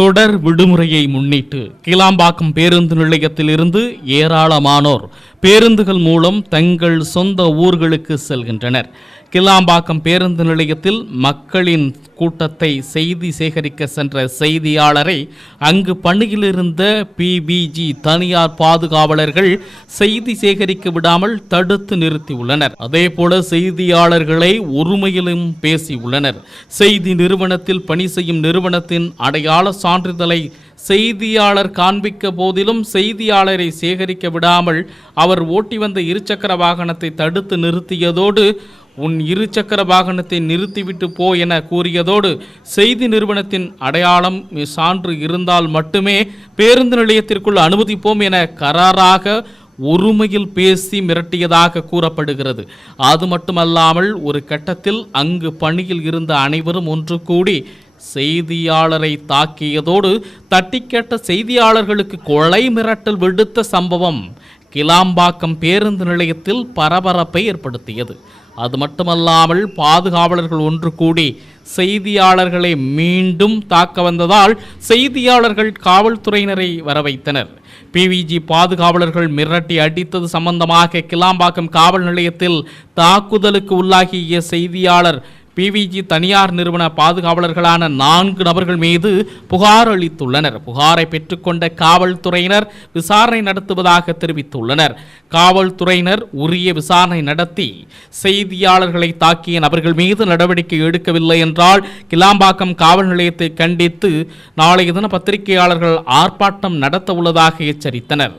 தொடர் விடுமுறையை முன்னிட்டு கிளாம்பாக்கம் பேருந்து நிலையத்திலிருந்து ஏராளமானோர் பேருந்துகள் மூலம் தங்கள் சொந்த ஊர்களுக்கு செல்கின்றனர். கிளாம்பாக்கம் பேருந்து நிலையத்தில் மக்களின் கூட்டத்தை செய்தி சேகரிக்க சென்ற செய்தியாளரை அங்கு பணியிலிருந்த பிபிஜி தனியார் பாதுகாவலர்கள் செய்தி சேகரிக்க விடாமல் தடுத்து நிறுத்தியுள்ளனர். அதேபோல செய்தியாளர்களை ஒருமையிலும் பேசியுள்ளனர். செய்தி நிறுவனத்தில் பணி செய்யும் நிறுவனத்தின் அடையாள சான்றிதழை செய்தியாளர் காண்பிக்க போதிலும் செய்தியாளரை சேகரிக்க விடாமல் அவர் ஓட்டி வந்த இருசக்கர வாகனத்தை தடுத்து நிறுத்தியதோடு உன் இருசக்கர வாகனத்தை நிறுத்திவிட்டு போ என கூறியதோடு செய்தி நிறுவனத்தின் அடையாளம் சான்று இருந்தால் மட்டுமே பேருந்து நிலையத்திற்குள் அனுமதிப்போம் என கராராக ஒருமையில் பேசி மிரட்டியதாக கூறப்படுகிறது. அது மட்டுமல்லாமல் ஒரு கட்டத்தில் அங்கு பணியில் இருந்த அனைவரும் ஒன்று கூடி செய்தியாளரை தாக்கியதோடு தட்டி கேட்ட செய்தியாளர்களுக்கு கொலை மிரட்டல் விடுத்த சம்பவம் கிளாம்பாக்கம் பேருந்து நிலையத்தில் பரபரப்பை ஏற்படுத்தியது. அது மட்டுமல்லாமல் பாதுகாவலர்கள் ஒன்று கூடி செய்தியாளர்களை மீண்டும் தாக்க வந்ததால் செய்தியாளர்கள் காவல்துறையினரை வரவைத்தனர். பிவிஜி பாதுகாவலர்கள் மிரட்டி அடித்தது சம்பந்தமாக கிளாம்பாக்கம் காவல் நிலையத்தில் தாக்குதலுக்கு உள்ளாகிய செய்தியாளர் பிவிஜி தனியார் நிறுவன பாதுகாவலர்களான நான்கு நபர்கள் மீது புகார் அளித்துள்ளனர். புகாரை பெற்றுக்கொண்ட காவல்துறையினர் விசாரணை நடத்துவதாக தெரிவித்துள்ளனர். காவல்துறையினர் உரிய விசாரணை நடத்தி செய்தியாளர்களை தாக்கிய நபர்கள் மீது நடவடிக்கை எடுக்கவில்லை என்றால் கிளாம்பாக்கம் காவல் நிலையத்தை கண்டித்து நாளைய தின பத்திரிகையாளர்கள் ஆர்ப்பாட்டம் நடத்த உள்ளதாக எச்சரித்தனர்.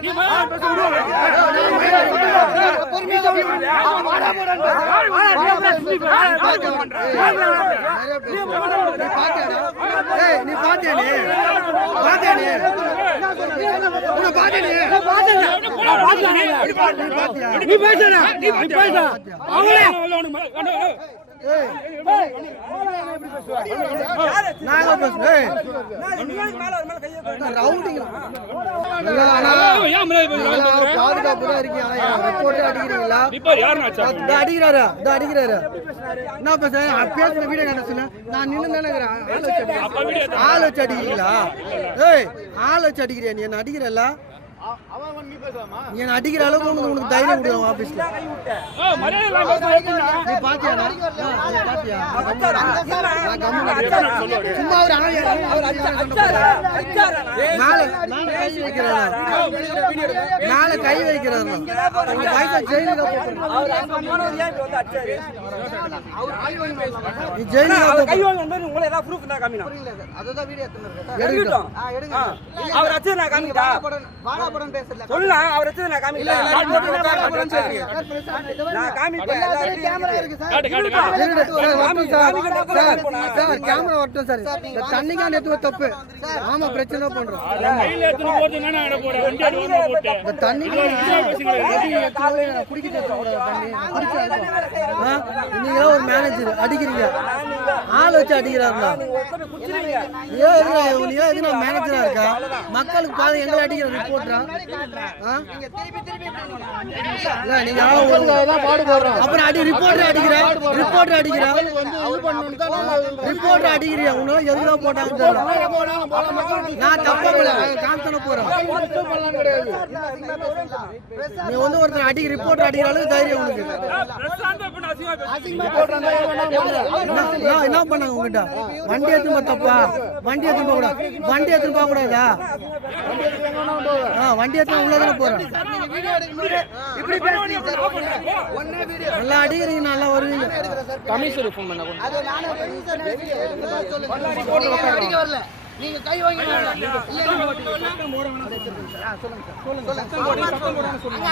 நீ நீ பாத்தியா நீ? பாத்தியா நீ? உன்னை பாத்தியா நீ? நீ பாத்தியா? பாதுகாப்பு தான் இருக்கீங்க. ஆனா, என் reporter அடிக்கிறீங்களா? இதோ அடிக்கிறாரு, இதோ அடிக்கிறாரு. என்ன பேசுறேன்? பேசுன வீடியோ என்ன சொன்னேன்? நான் நின்னு தானே இருக்கிறேன். ஆள் வச்சு அடிக்கிறேன். ஆள் வச்சு அடிக்கிறீங்களா? ஏய், ஆள் வச்சு அடிக்கிறியா நீ என்ன அடிக்கிறல்ல நீ என்ன அடிக்கிற அளவுக்கு உனக்கு உனக்கு தைரியம் கொடுக்கும் ஆபீஸ்ல நீ பாத்தியா பாத்தியா. சும்மா அவர் மேல மேல கை வைக்கிறாரு கை வைக்கிறாரு உங்க வயசை ஜெயிலுக்கு. நீ ஜெயிலுக்கு போட்டுரு. அதுதான் வீடியோ எடுத்துன்னு இருக்கேன். எடுக்கட்டும். அவர் அடிச்சது நான் காமிக்கட்டா? பேசல. சொல்லலாம் அவர் வச்சது நான் காமிப்பேன் கேமரா இருக்கு சார். சார், கேமரா வரட்டும் சார். தப்பு. ஆமா, பிரச்சனை பண்றோம். தண்ணி. நீங்களாம் ஒரு மேனேஜர் அடிக்கிறீங்க. ஆள் வச்சு அடிக்கிறாங்களா ஏன் நான் மேனேஜரா இருக்கா மக்களுக்கு பாரு எங்களை அடிக்கிற ரிப்போர்ட்டரா நீங்க திருப்பி திருப்பி இப்படி இல்ல நீங்க அப்புறம் அடி ரிப்போர்ட்டர் அடிக்கிற ரிப்போர்ட் அடிக்கிற. ரிப்போர்ட் அடிக்கிறேன் உன்னால எதுதான் போட்டாங்க நான் தப்பா பண்ணல காமிச்சன போறேன். நீ வந்து ஒருத்தர் அடி ரிப்போர்ட்டர் அடிக்கிற அளவுக்கு தைரியம் உங்களுக்கு. என்ன- என்ன- என்ன பண்ணாங்க உங்ககிட்ட? வண்டி எடுத்து தப்பா? வண்டி எடுத்து போக கூடாது வண்டி எடுத்து போக கூடாதா வண்டி எடுத்து சார்? ஒண்ணே வீடியோ. நல்லா அடிக்கிறீங்க நல்லா வருவீங்க. அது நானே போய் சார் சொல்லுங்க. நீங்க அடிக்க வரல. நீங்க கை வாங்கி. இல்ல, இல்ல. ஆ, சொல்லுங்க சார். சொல்லுங்க சொல்லுங்க.